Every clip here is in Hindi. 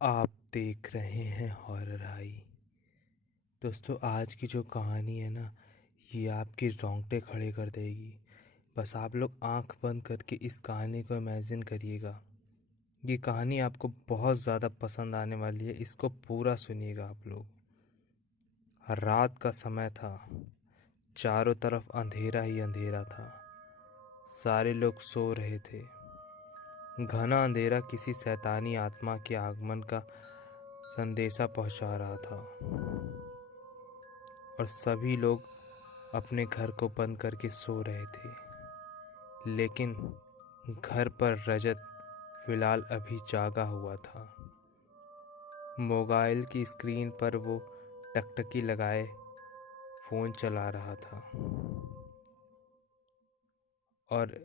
आप देख रहे हैं हॉरर हाई। दोस्तों, आज की जो कहानी है ना, ये आपके रोंगटे खड़े कर देगी। बस आप लोग आंख बंद करके इस कहानी को इमेजिन करिएगा। ये कहानी आपको बहुत ज़्यादा पसंद आने वाली है, इसको पूरा सुनिएगा आप लोग। रात का समय था, चारों तरफ अंधेरा ही अंधेरा था। सारे लोग सो रहे थे। घना अंधेरा किसी शैतानी आत्मा के आगमन का संदेशा पहुंचा रहा था और सभी लोग अपने घर को बंद करके सो रहे थे। लेकिन घर पर रजत फिलहाल अभी जागा हुआ था। मोबाइल की स्क्रीन पर वो टकटकी लगाए फोन चला रहा था और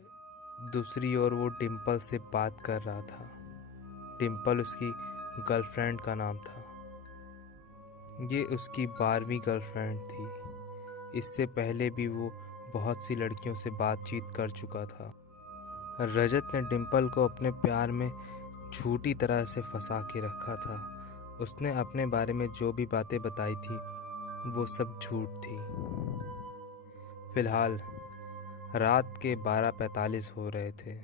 दूसरी ओर वो डिम्पल से बात कर रहा था। डिम्पल उसकी गर्लफ्रेंड का नाम था। ये उसकी 12वीं गर्लफ्रेंड थी। इससे पहले भी वो बहुत सी लड़कियों से बातचीत कर चुका था। रजत ने डिम्पल को अपने प्यार में झूठी तरह से फंसा के रखा था। उसने अपने बारे में जो भी बातें बताई थी वो सब झूठ थी। फिलहाल रात के 12:45 हो रहे थे।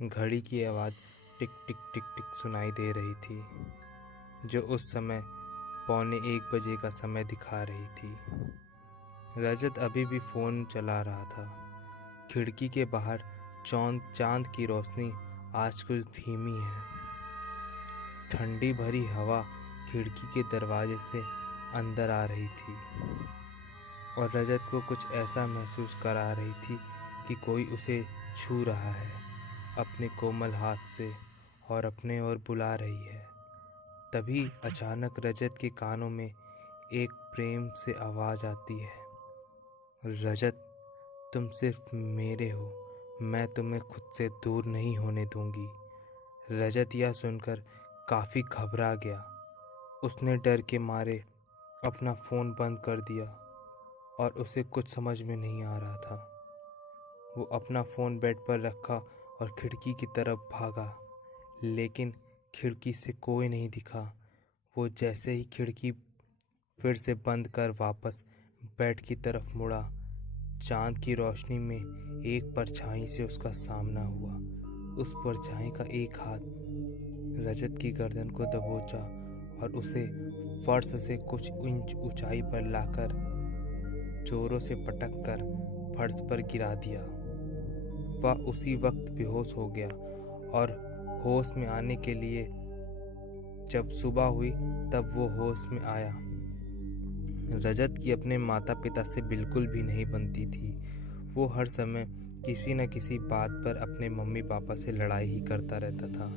घड़ी की आवाज़ टिक टिक टिक टिक सुनाई दे रही थी, जो उस समय 1:45 का समय दिखा रही थी। रजत अभी भी फ़ोन चला रहा था। खिड़की के बाहर चांद की रोशनी आज कुछ धीमी है। ठंडी भरी हवा खिड़की के दरवाजे से अंदर आ रही थी और रजत को कुछ ऐसा महसूस करा रही थी कि कोई उसे छू रहा है अपने कोमल हाथ से और अपने ओर बुला रही है। तभी अचानक रजत के कानों में एक प्रेम से आवाज़ आती है, रजत, तुम सिर्फ मेरे हो, मैं तुम्हें खुद से दूर नहीं होने दूंगी। रजत यह सुनकर काफ़ी घबरा गया। उसने डर के मारे अपना फ़ोन बंद कर दिया और उसे कुछ समझ में नहीं आ रहा था। वो अपना फ़ोन बेड पर रखा और खिड़की की तरफ भागा, लेकिन खिड़की से कोई नहीं दिखा। वो जैसे ही खिड़की फिर से बंद कर वापस बेड की तरफ मुड़ा, चांद की रोशनी में एक परछाई से उसका सामना हुआ। उस परछाई का एक हाथ रजत की गर्दन को दबोचा और उसे फर्श से कुछ इंच ऊंचाई पर लाकर जोरों से पटक कर फर्श पर गिरा दिया। वह उसी वक्त बेहोश हो गया और होश में आने के लिए जब सुबह हुई तब वो होश में आया। रजत की अपने माता पिता से बिल्कुल भी नहीं बनती थी। वो हर समय किसी न किसी बात पर अपने मम्मी पापा से लड़ाई ही करता रहता था।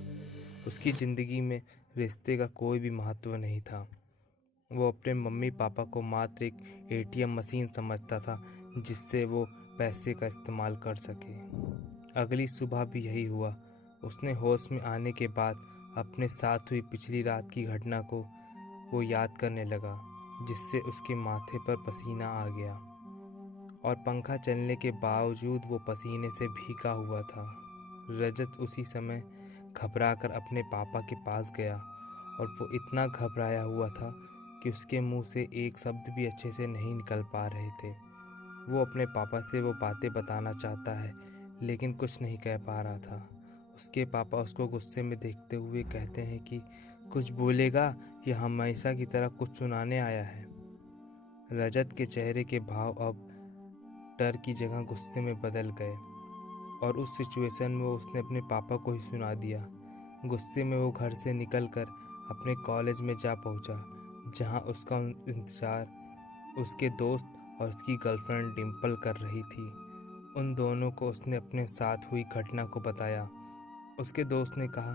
उसकी ज़िंदगी में रिश्ते का कोई भी महत्व नहीं था। वो अपने मम्मी पापा को मात्र एक एटीएम मशीन समझता था जिससे वो पैसे का इस्तेमाल कर सके। अगली सुबह भी यही हुआ। उसने होश में आने के बाद अपने साथ हुई पिछली रात की घटना को वो याद करने लगा, जिससे उसके माथे पर पसीना आ गया और पंखा चलने के बावजूद वो पसीने से भीगा हुआ था। रजत उसी समय घबराकर अपने पापा के पास गया और वो इतना घबराया हुआ था कि उसके मुंह से एक शब्द भी अच्छे से नहीं निकल पा रहे थे। वो अपने पापा से वो बातें बताना चाहता है लेकिन कुछ नहीं कह पा रहा था। उसके पापा उसको गुस्से में देखते हुए कहते हैं कि कुछ बोलेगा या हमेशा की तरह कुछ सुनाने आया है। रजत के चेहरे के भाव अब डर की जगह गुस्से में बदल गए और उस सिचुएशन में उसने अपने पापा को ही सुना दिया। गुस्से में वो घर से निकलकर अपने कॉलेज में जा पहुंचा, जहां उसका इंतज़ार उसके दोस्त और उसकी गर्लफ्रेंड डिम्पल कर रही थी। उन दोनों को उसने अपने साथ हुई घटना को बताया। उसके दोस्त ने कहा,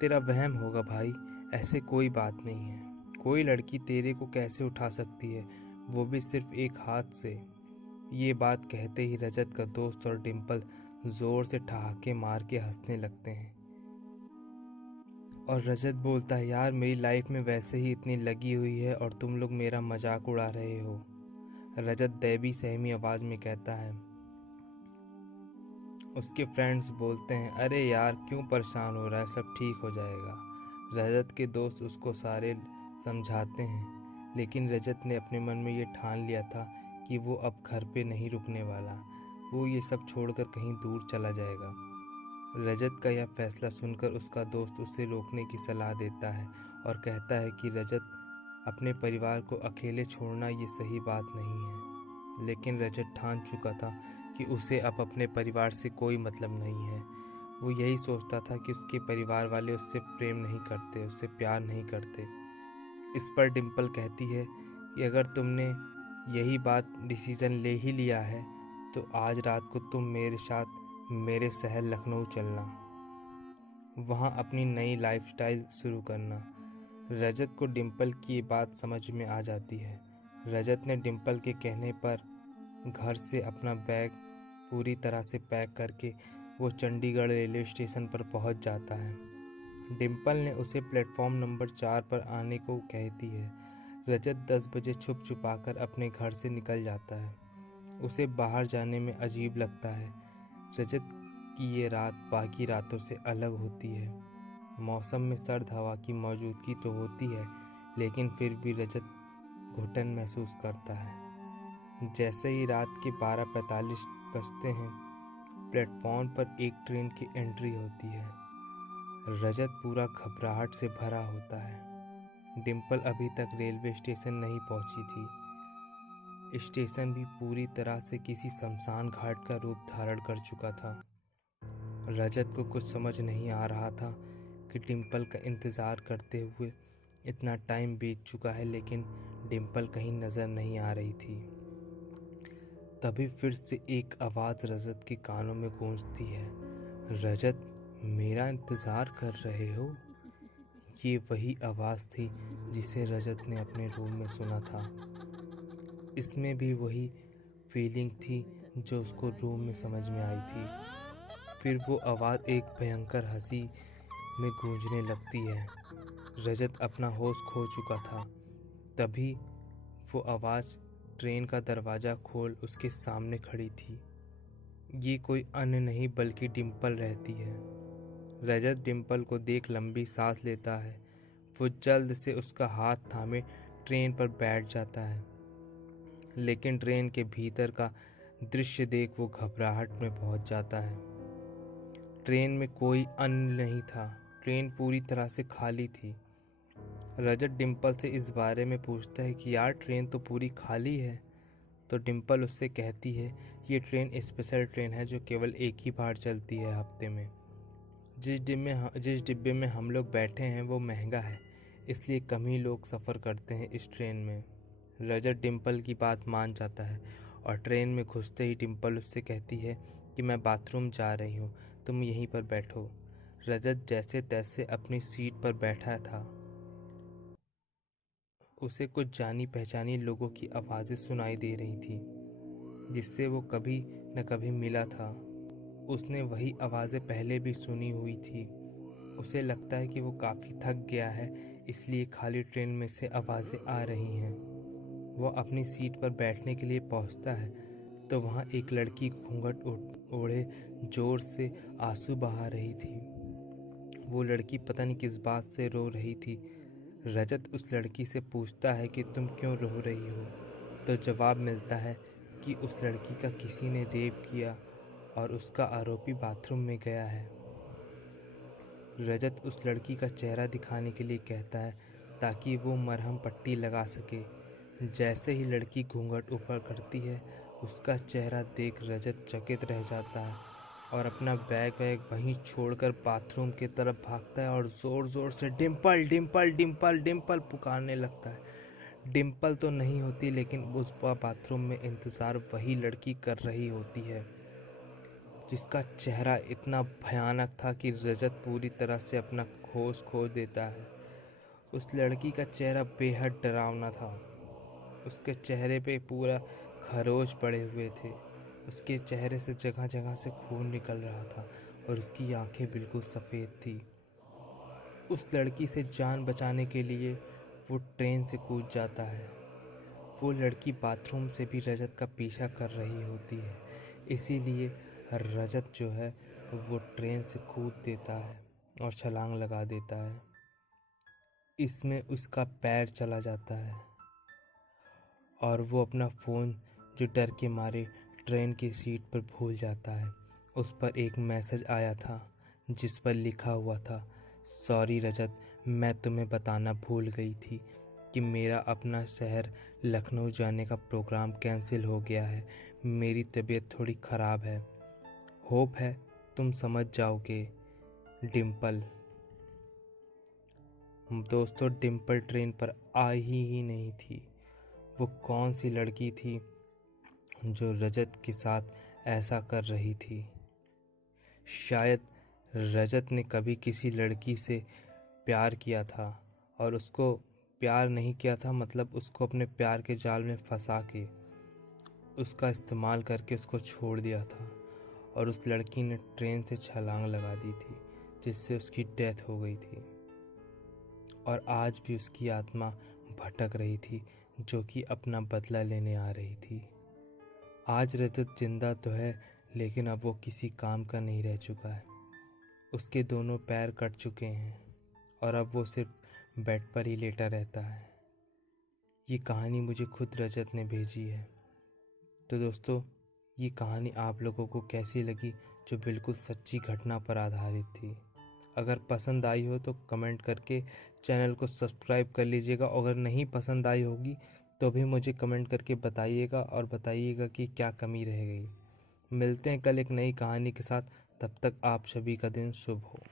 तेरा वहम होगा भाई, ऐसे कोई बात नहीं है। कोई लड़की तेरे को कैसे उठा सकती है, वो भी सिर्फ एक हाथ से। ये बात कहते ही रजत का दोस्त और डिम्पल जोर से ठहाके मार के हंसने लगते हैं और रजत बोलता है, यार मेरी लाइफ में वैसे ही इतनी लगी हुई है और तुम लोग मेरा मजाक उड़ा रहे हो। रजत दैवी सहमी आवाज में कहता है। उसके फ्रेंड्स बोलते हैं, अरे यार क्यों परेशान हो रहा है, सब ठीक हो जाएगा। रजत के दोस्त उसको सारे समझाते हैं, लेकिन रजत ने अपने मन में ये ठान लिया था कि वो अब घर पे नहीं रुकने वाला। वो ये सब छोड़कर कहीं दूर चला जाएगा। रजत का यह फैसला सुनकर उसका दोस्त उसे रोकने की सलाह देता है और कहता है कि रजत, अपने परिवार को अकेले छोड़ना ये सही बात नहीं है। लेकिन रजत ठान चुका था कि उसे अब अपने परिवार से कोई मतलब नहीं है। वो यही सोचता था कि उसके परिवार वाले उससे प्रेम नहीं करते, उससे प्यार नहीं करते। इस पर डिम्पल कहती है कि अगर तुमने यही बात डिसीजन ले ही लिया है तो आज रात को तुम मेरे साथ मेरे शहर लखनऊ चलना, वहाँ अपनी नई लाइफस्टाइल शुरू करना। रजत को डिम्पल की ये बात समझ में आ जाती है। रजत ने डिम्पल के कहने पर घर से अपना बैग पूरी तरह से पैक करके वो चंडीगढ़ रेलवे स्टेशन पर पहुंच जाता है। डिम्पल ने उसे प्लेटफॉर्म नंबर 4 पर आने को कहती है। रजत 10 बजे छुप छुपाकर अपने घर से निकल जाता है। उसे बाहर जाने में अजीब लगता है। रजत की ये रात बाकी रातों से अलग होती है। मौसम में सर्द हवा की मौजूदगी तो होती है, लेकिन फिर भी रजत घुटन महसूस करता है। जैसे ही रात के 12:45 बजते हैं, प्लेटफॉर्म पर एक ट्रेन की एंट्री होती है। रजत पूरा घबराहट से भरा होता है। डिम्पल अभी तक रेलवे स्टेशन नहीं पहुंची थी। स्टेशन भी पूरी तरह से किसी शमशान घाट का रूप धारण कर चुका था। रजत को कुछ समझ नहीं आ रहा था कि डिम्पल का इंतज़ार करते हुए इतना टाइम बीत चुका है, लेकिन डिम्पल कहीं नज़र नहीं आ रही थी। तभी फिर से एक आवाज़ रजत के कानों में गूंजती है, रजत, मेरा इंतज़ार कर रहे हो? ये वही आवाज़ थी जिसे रजत ने अपने रूम में सुना था। इसमें भी वही फीलिंग थी जो उसको रूम में समझ में आई थी। फिर वो आवाज़ एक भयंकर हंसी में गूंजने लगती है। रजत अपना होश खो चुका था। तभी वो आवाज़ ट्रेन का दरवाज़ा खोल उसके सामने खड़ी थी। ये कोई अन्य नहीं बल्कि डिम्पल रहती है। रजत डिम्पल को देख लंबी सांस लेता है। वो जल्द से उसका हाथ थामे ट्रेन पर बैठ जाता है, लेकिन ट्रेन के भीतर का दृश्य देख वो घबराहट में पहुंच जाता है। ट्रेन में कोई अन्य नहीं था। ट्रेन पूरी तरह से खाली थी। रजत डिम्पल से इस बारे में पूछता है कि यार, ट्रेन तो पूरी खाली है। तो डिम्पल उससे कहती है, ये ट्रेन स्पेशल ट्रेन है जो केवल एक ही बार चलती है हफ्ते में। जिस डिब्बे में हम लोग बैठे हैं वो महंगा है, इसलिए कम ही लोग सफ़र करते हैं इस ट्रेन में। रजत डिम्पल की बात मान जाता है और ट्रेन में घुसते ही डिम्पल उससे कहती है कि मैं बाथरूम जा रही हूँ, तुम यहीं पर बैठो। रजत जैसे तैसे अपनी सीट पर बैठा था। उसे कुछ जानी पहचानी लोगों की आवाज़ें सुनाई दे रही थी, जिससे वो कभी न कभी मिला था। उसने वही आवाज़ें पहले भी सुनी हुई थी। उसे लगता है कि वो काफ़ी थक गया है, इसलिए खाली ट्रेन में से आवाज़ें आ रही हैं। वो अपनी सीट पर बैठने के लिए पहुंचता है तो वहाँ एक लड़की घूंघट ओढ़े जोर से आंसू बहा रही थी। वो लड़की पता नहीं किस बात से रो रही थी। रजत उस लड़की से पूछता है कि तुम क्यों रो रही हो? तो जवाब मिलता है कि उस लड़की का किसी ने रेप किया और उसका आरोपी बाथरूम में गया है। रजत उस लड़की का चेहरा दिखाने के लिए कहता है ताकि वो मरहम पट्टी लगा सके। जैसे ही लड़की घूंघट ऊपर करती है, उसका चेहरा देख रजत चकित रह जाता है और अपना बैग वहीं छोड़कर बाथरूम की तरफ भागता है और ज़ोर ज़ोर से डिम्पल डिम्पल डिम्पल डिम्पल पुकारने लगता है। डिम्पल तो नहीं होती, लेकिन उस बाथरूम में इंतज़ार वही लड़की कर रही होती है, जिसका चेहरा इतना भयानक था कि रजत पूरी तरह से अपना होश खो देता है। उस लड़की का चेहरा बेहद डरावना था। उसके चेहरे पे पूरा खरोच पड़े हुए थे। उसके चेहरे से जगह जगह से खून निकल रहा था और उसकी आंखें बिल्कुल सफ़ेद थी। उस लड़की से जान बचाने के लिए वो ट्रेन से कूद जाता है। वो लड़की बाथरूम से भी रजत का पीछा कर रही होती है, इसीलिए रजत जो है वो ट्रेन से कूद देता है और छलांग लगा देता है। इसमें उसका पैर चला जाता है और वो अपना फ़ोन जो डर के मारे ट्रेन की सीट पर भूल जाता है। उस पर एक मैसेज आया था जिस पर लिखा हुआ था, सॉरी रजत, मैं तुम्हें बताना भूल गई थी कि मेरा अपना शहर लखनऊ जाने का प्रोग्राम कैंसिल हो गया है। मेरी तबीयत थोड़ी ख़राब है, होप है तुम समझ जाओगे। डिम्पल। दोस्तों, डिम्पल ट्रेन पर आई ही नहीं थी। वो कौन सी लड़की थी जो रजत के साथ ऐसा कर रही थी? शायद रजत ने कभी किसी लड़की से प्यार किया था और उसको प्यार नहीं किया था, मतलब उसको अपने प्यार के जाल में फंसा के उसका इस्तेमाल करके उसको छोड़ दिया था और उस लड़की ने ट्रेन से छलांग लगा दी थी जिससे उसकी डेथ हो गई थी। और आज भी उसकी आत्मा भटक रही थी जो कि अपना बदला लेने आ रही थी। आज रजत जिंदा तो है लेकिन अब वो किसी काम का नहीं रह चुका है। उसके दोनों पैर कट चुके हैं और अब वो सिर्फ बेड पर ही लेटा रहता है। ये कहानी मुझे खुद रजत ने भेजी है। तो दोस्तों, ये कहानी आप लोगों को कैसी लगी, जो बिल्कुल सच्ची घटना पर आधारित थी? अगर पसंद आई हो तो कमेंट करके चैनल को सब्सक्राइब कर लीजिएगा। अगर नहीं पसंद आई होगी तो भी मुझे कमेंट करके बताइएगा और बताइएगा कि क्या कमी रह गई। मिलते हैं कल एक नई कहानी के साथ। तब तक आप सभी का दिन शुभ हो।